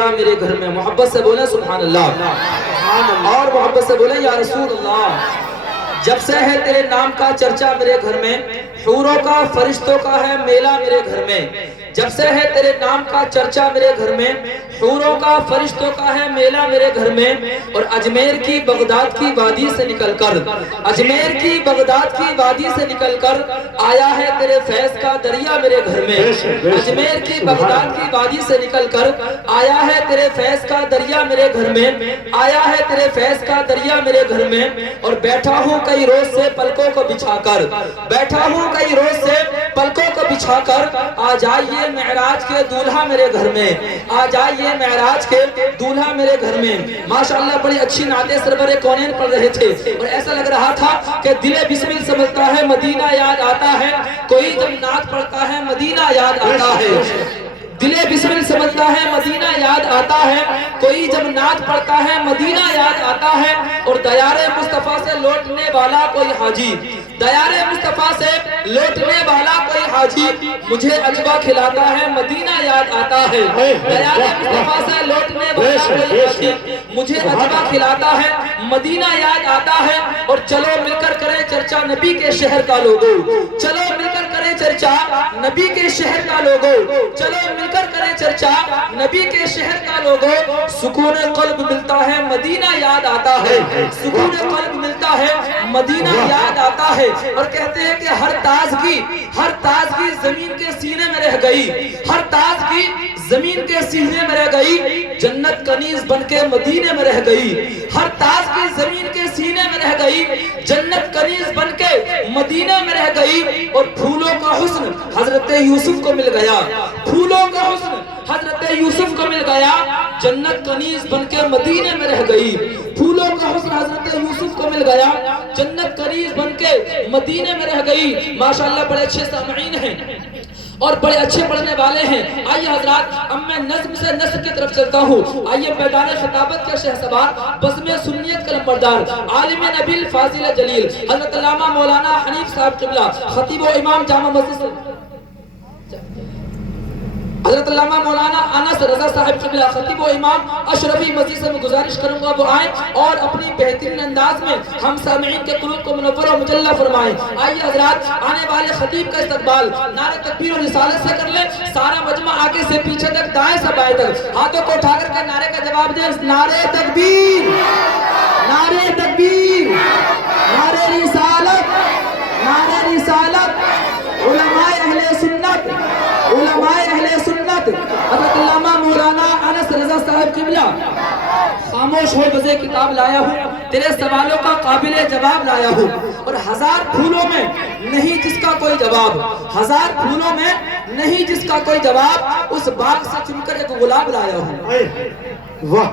میرے گھر میں محبت سے بولیں سبحان اللہ، اور محبت سے بولیں یا رسول اللہ۔ جب سے ہے تیرے نام کا چرچا میرے گھر میں، حوروں کا فرشتوں کا ہے میلہ میرے گھر میں۔ جب سے ہے تیرے نام کا چرچا میرے گھر میں، حوروں کا فرشتوں کا ہے میلہ میرے گھر میں۔ اور اجمیر کی بغداد کی وادی سے نکل کر، اجمیر کی بغداد کی وادی سے نکل کر آیا ہے تیرے فیض کا دریا میرے گھر میں۔ اجمیر کی بغداد کی وادی سے نکل کر آیا ہے تیرے فیض کا دریا میرے گھر میں، آیا ہے تیرے فیض کا دریا میرے گھر میں۔ اور بیٹھا ہوں کئی روز سے پلکوں کو بچھا کر، بیٹھا ہوں کئی روز سے پلکوں کو بچھا کر، آ جائیے معراج کے دولہا میرے گھر میں، آ جائیے معراج کے دولہا میرے گھر میں۔ ماشاءاللہ بڑی اچھی نعتیں سرور کونین پڑھ رہے تھے، اور ایسا لگ رہا تھا کہ دل بسمل سمجھتا ہے مدینہ یاد آتا ہے، کوئی جب نعت پڑھتا ہے مدینہ یاد آتا ہے۔ دل بسمل سمجھتا ہے مدینہ یاد آتا ہے، کوئی جب نعت پڑھتا ہے مدینہ یاد آتا ہے۔ اور دیار مصطفیٰ سے لوٹنے والا کوئی حاجی، دیار مصطفیٰ سے لوٹنے والا کوئی حاجی، مجھے عجبہ کھلاتا ہے مدینہ یاد آتا ہے۔ دیار مصطفیٰ سے لوٹنے والا کوئی حاجی، مجھے عجبہ کھلاتا ہے مدینہ یاد آتا ہے۔ اور چلو مل کر کریں چرچا نبی کے شہر کا لوگو، چلو مل کر کریں چرچا نبی کے شہر کا لوگو، چلو مل کر کریں چرچا نبی کے شہر کا لوگو۔ سکون قلب ملتا ہے مدینہ یاد آتا ہے، سکون قلب ملتا ہے مدینہ یاد آتا ہے۔ اور کہتے ہیں کہ ہر تازگی زمین کے سینے میں رہ گئی، ہر تازگی زمین کے سینے میں رہ گئی، جنت کنیز بن کے مدینے میں رہ گئی۔ ہر تازگی زمین کے سینے میں رہ گئی، جنت کنیز بن کے مدینے میں رہ گئی۔ اور پھولوں کا حسن حضرت یوسف کو مل گیا، پھولوں کا حسن حضرت یوسف کو مل گیا، جنت کنیز بن کے مدینے میں رہ گئی۔ پھولوں کا حسن حضرت یوسف کو مل گیا، جنت کنیز بن کے مدینے میں رہ گئی۔ ماشاءاللہ بڑے اچھے سامعین ہیں اور بڑے اچھے پڑھنے والے ہیں۔ آئیے حضرات اب میں نظم سے نثر کی طرف چلتا ہوں۔ آئیے میدان خطابت کے شہسوار، بزم سنیت کا نمبردار، عالم نبیل فاضل جلیل، حضرت علامہ مولانا حنیف صاحب قبلہ، خطیب و امام جامع مسجد حضرت علامہ مولانا انس رضا صاحب قبلہ، خطیب و امام اشرفی مسجد سے میں گزارش کروں گا وہ آئیں اور اپنی بہترین انداز میں ہم سامعین کے قلوب کو منور و مجلہ فرمائیں۔ آئیے حضرات آنے والے خطیب کا استقبال نعرہ تکبیر و رسالت سے کر لیں۔ سارا مجمع آگے سے پیچھے تک، دائیں سے بائیں تک ہاتھوں کو اٹھا کر کے نعرے کا جواب دیں۔ نعرہ تکبیر، نعرہ تکبیر، نعرہ رسالت، نعرہ رسالت۔ علماء اہل سنت، علماء اہل سنت، حضرت علامہ مولانا انس رضا صاحب قبلہ، خاموش ہو بزے کتاب لایا ہوں، تیرے سوالوں کا قابل جواب لایا ہوں۔ اور ہزار پھولوں میں نہیں جس کا کوئی جواب، ہزار پھولوں میں نہیں جس کا کوئی جواب، اس باغ سے چن کر ایک گلاب لایا ہوں۔ واہ